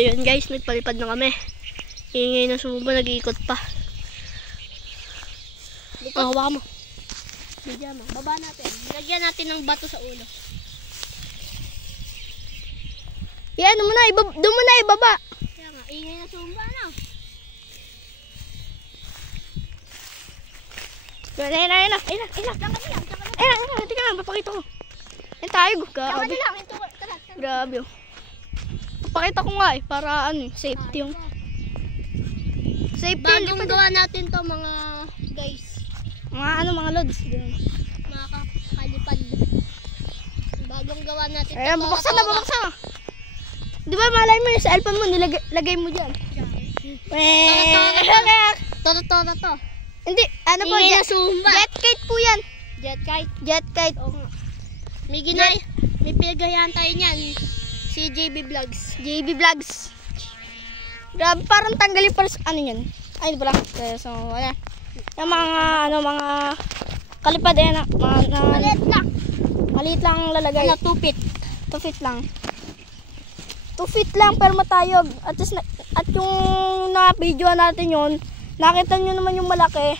yun guys, nagpalipad na kami. Ingay na sumumba, nag-iikot pa. Oh, hawakan mo. Bigyan mo. Baba natin. Lagyan natin ng bato sa ulo. Yan, doon mo na ibaba. Kaya nga, ingay na sumumba na. Ayun na. Tika lang, papakita ko. Yan tayo, grabe. Grabe. Papakita ko nga para safety yung. Safety yung. Bagong gawa natin to mga guys. Mga loads. Mga kalipad. Bagong gawa natin to. Ayan, babaksan na. Di ba malay mo yung cellphone mo, nilagay mo dyan. Toro to. Hindi, ano po, jet kite po yan. Jet kite. Oo nga. May pinagayahan tayo niyan. Si JB Vlogs. Grabe, parang tanggalin pa ano yun. Ay, di ba lang. So, wala. Yung mga kalipad yan. Maliit lang ang lalagay. 2 feet. 2 feet lang. 2 feet lang pero matayog. At yung na-video natin yun, nakita nyo naman yung malaki.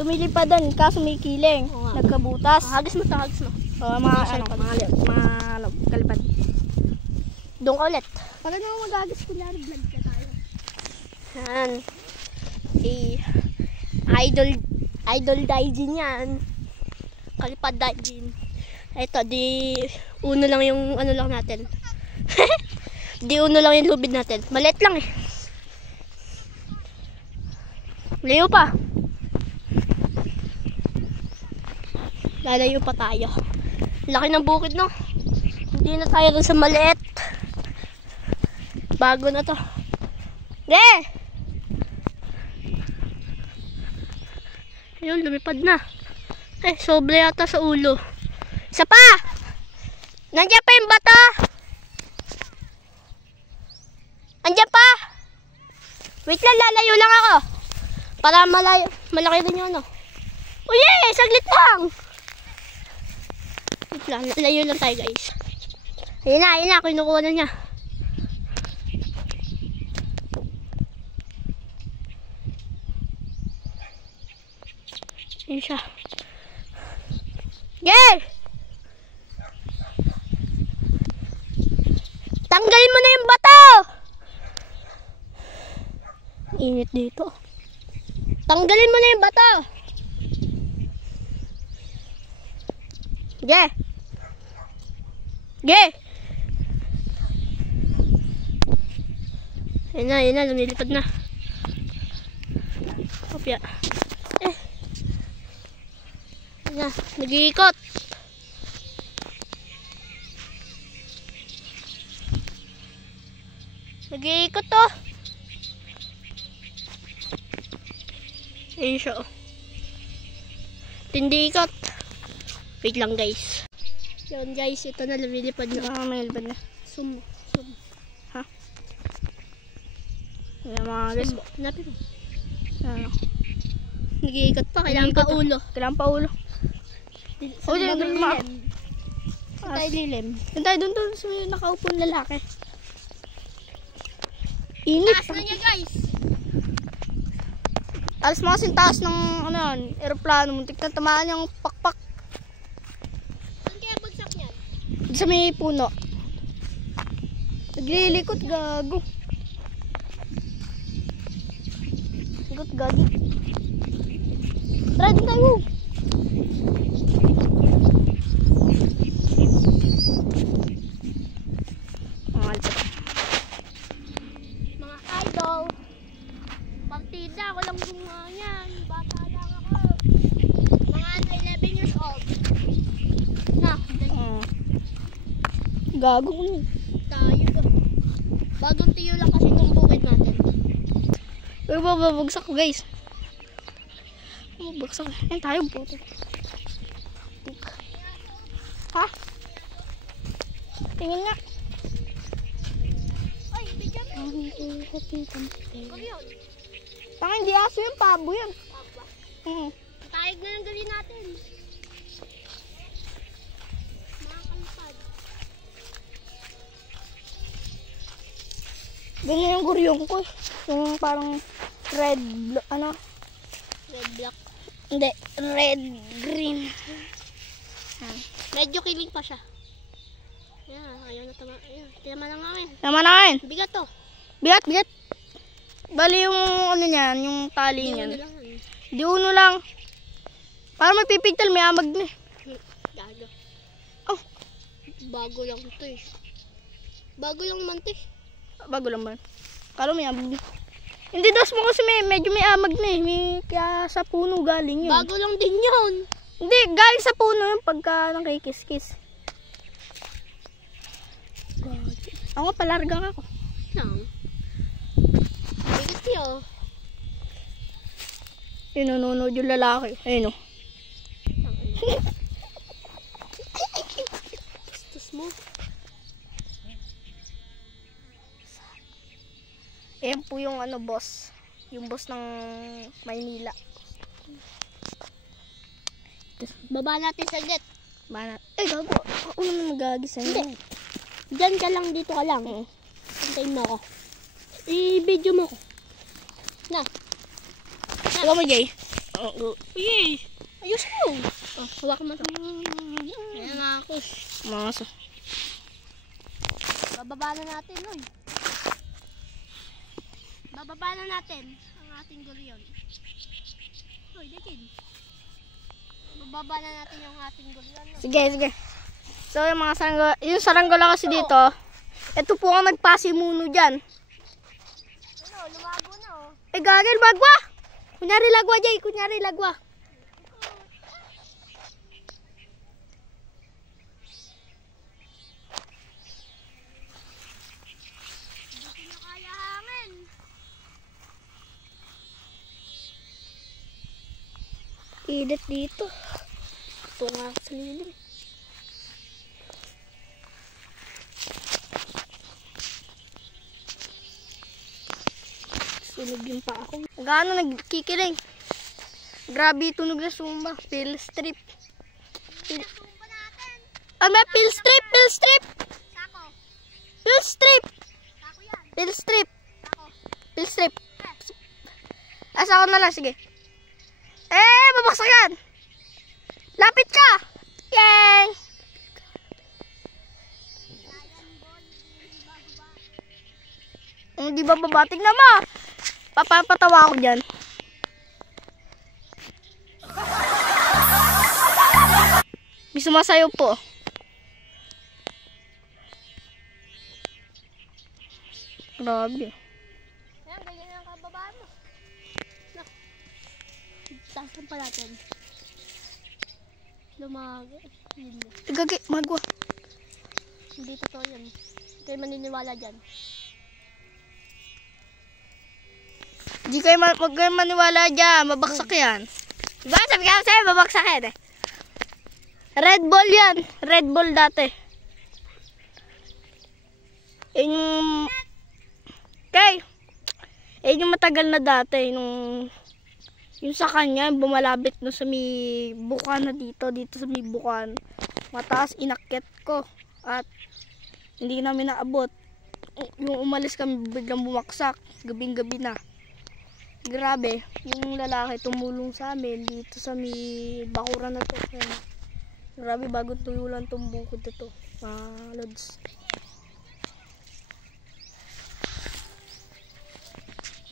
Lumilipad din, kaso may kiling. Nagkabutas. Hagis mo. Mga kalipad. Doon ka ulit. Para naman magagis, kunyari vlog ka tayo. Yan. Idol Daijin yan. Kalipad Daijin. Ito, uno lang yung ano lang natin. Uno lang yung lubid natin. Maliit lang eh. Layo pa. Lalayo pa tayo. Laki ng bukid, no? Hindi na tayo dun sa maliit. Bago na to. Ayun, lumipad na. Sobra yata sa ulo. Isa pa! Nandiyan pa yung bata! Andiyan pa! Wait lang, lalayo lang ako. Para malaki din yun, no? Uy, saglit lang! Wait lang, layo lang tayo, guys. Ayun na, kinukuha na niya. Ayun siya. Tanggalin mo na yung bato! Init dito. Tanggalin mo na yung bato! Ayun na, lumilipad na. Opya. Ayun na, nag-iikot. Nag-iikot to. Ayun siya, oh. Tindi ikot. Wait lang, guys. Yun, guys, ito na, lumilipad na. May lipad na. Zoom. Ha? Ayan mga guys. Napin mo. Nag-iikot pa. Kailangan pa ulo. O, dyan tayo lilim. Doon tayo doon sa nakaupong lalaki. Init. Taas na niya, guys. Alas mga sintaas ng aeroplano. Muntik na tamaan yung pakpak. Saan kaya bagsak niyan? Sa may puno. Naglilikot, gago. Likot, gagi. Tara, din tayo. Mga idol. Partida, walang bunga yan. Bata lang ako. Mga 11 years old. Na, Gago. tayo ka. Bagong tiyo lang kasi itong bukid natin. Pero babagsak ko, guys. Babagsak. Ayun tayo, buto. Ha? Tingin nga. Ay, bigyan mo. Huwag yun. Tanga, hindi aso yun, pabo yun. Papa. Taig na lang gawin natin. Mga kalipad. Ganyan yung guryong ko. Yung parang red, ano? Red black. Hindi, red, green. Medyo kiling pa siya. Ayan, ayaw na tama. Ayan, tama lang namin. Tama na kain. Bigat to. Bigat, bigat. Bali yung ano niyan, yung tali Hindi niyan. mo na lang. Di uno lang. Para mapipigtal, may amag na. Gago. Oh, Bago lang to eh. Bago lang man to eh. bago lang ba? Kala may amag na. Hindi, dos mo kasi medyo may amag na eh. Kaya sa puno galing yun. Bago lang din yun. Hindi, galing sa puno yun pagka nakikis-kis. Ako nga, palarga ako. Lang. Bigat yun. Yun, nanonood yung lalaki. Ayun o. Bastos mo. Ayan po yung ano, boss. Yung boss ng Maynila. Baba natin saglit. Mana. Gago. Ako naman magagisa niya. Hindi. Diyan ka lang, dito ka lang. Hintayin mo ako. I-video mo ko. Na. Ikaw mo, Jay. Yay! Ayos mo. Oh, hawak mo ito. Ayan na ako. Maso. Bababa na natin, oy. Bababa na natin ang ating gulyon. Hoy, dikin. Bababa na natin yung ating gulyon. No? Sige, sige. So, yung mga saranggola, yung saranggola kasi dito, ito po ang nagpasimuno dyan. Ano, lumago na oh. Gagil, bagwa! Kunyari lagwa, Jay. Kunyari lagwa. Hindi na kaya hangin. Init dito. Ito nga sa lilim. Sunog yung pa ako. Gaano nagkikiling? Grabe tunog na sumba. Pill strip. Sumba natin. May pill strip! Pill strip! Sako. Pill strip! Sako yan. Pill strip! Sako. Pill strip! Asa ko na lang, sige. Babaksak yan! Lapit ka! Yay! Di ba babating na mo? Papapatawa ako dyan. May sumasayo po. Grabe. Ayan, ganyan ang kababaan mo. Nak. Tasan pa natin. Lumago. Yun na. Gagi, magwa. Hindi totoo yan. Hindi kayo maniniwala dyan. Di kayo wag kayo maniwala dyan. Mabaksak yan. Diba? Sabi ka sa'yo, babaksak yan eh. Red Bull yan. Red Bull dati. Yung... Okay. Yung matagal na dati. Yung sa kanya, bumalabit no sa may bukan na dito. Dito sa may bukan. Mataas inakyat ko. At hindi namin naabot. Yung umalis kami, biglang bumaksak. Gabing-gabi na. Grabe, yung lalaki tumulong sa amin dito sa may bakuran na to. Grabe, bagong tuyulan tong bukod ito. Lods.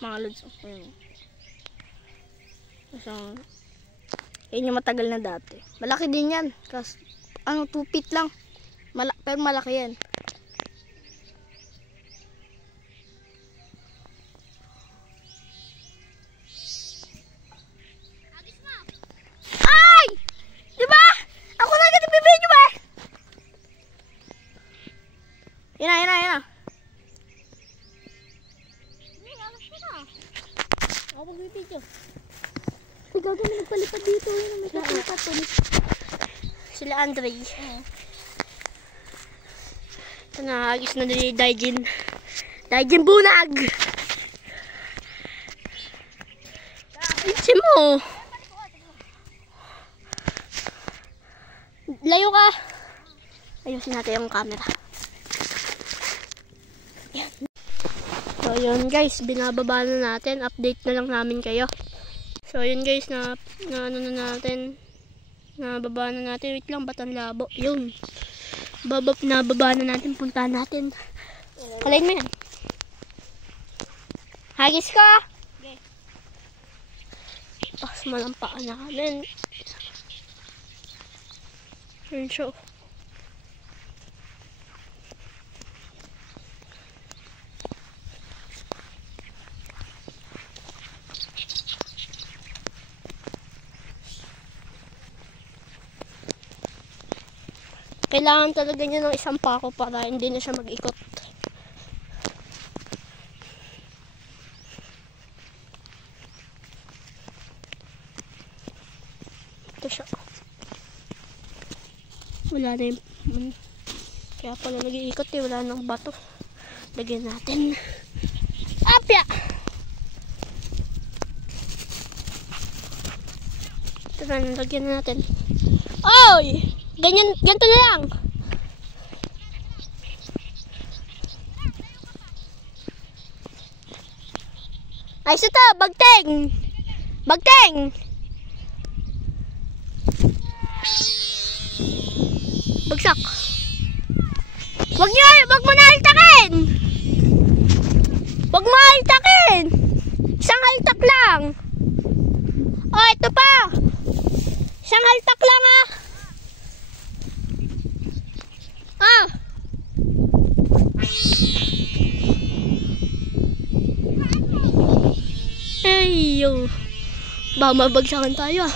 Mga lods. Yun yung matagal na dati. Malaki din yan. Kasi, 2 feet lang. Pero malaki yan. Yan na. Ako mag-video. Ikaw kami nagpalipad dito. May kapalipat to. Sila Andre. Ito na, agis na ni Daijin. Daijin bunag! Itsi mo! Layo ka! Ayusin natin yung camera. yun guys, binababa na natin. Update na lang namin kayo. So yun guys, na ano na natin. Nababa na natin. Wait lang, ba't ang labo? Yun. Nababa na natin. Puntahan natin. Kalain mo yan. Hagis ka! Okay. Pas malampaan namin. Yun siya. Kailangan talaga niya ng isang pako para hindi na siya mag-ikot. Ito siya. Wala na yung... Kaya pala nag-iikot eh. Wala nang bato. Lagyan natin. Apya! Ito na, lagyan natin. Oy! Ganito na lang. Ay, ito, bagteng. Bagteng. Bagsak. Wag mo na haltakin. Wag mo haltakin. Isang haltak lang. Oh, ito pa. Isang haltak lang ah. Ayo. Baka mabagsakan tayo ah.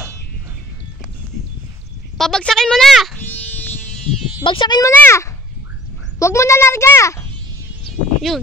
Pabagsakin mo na. Bagsakin mo na. Wag mo na larga. Yun.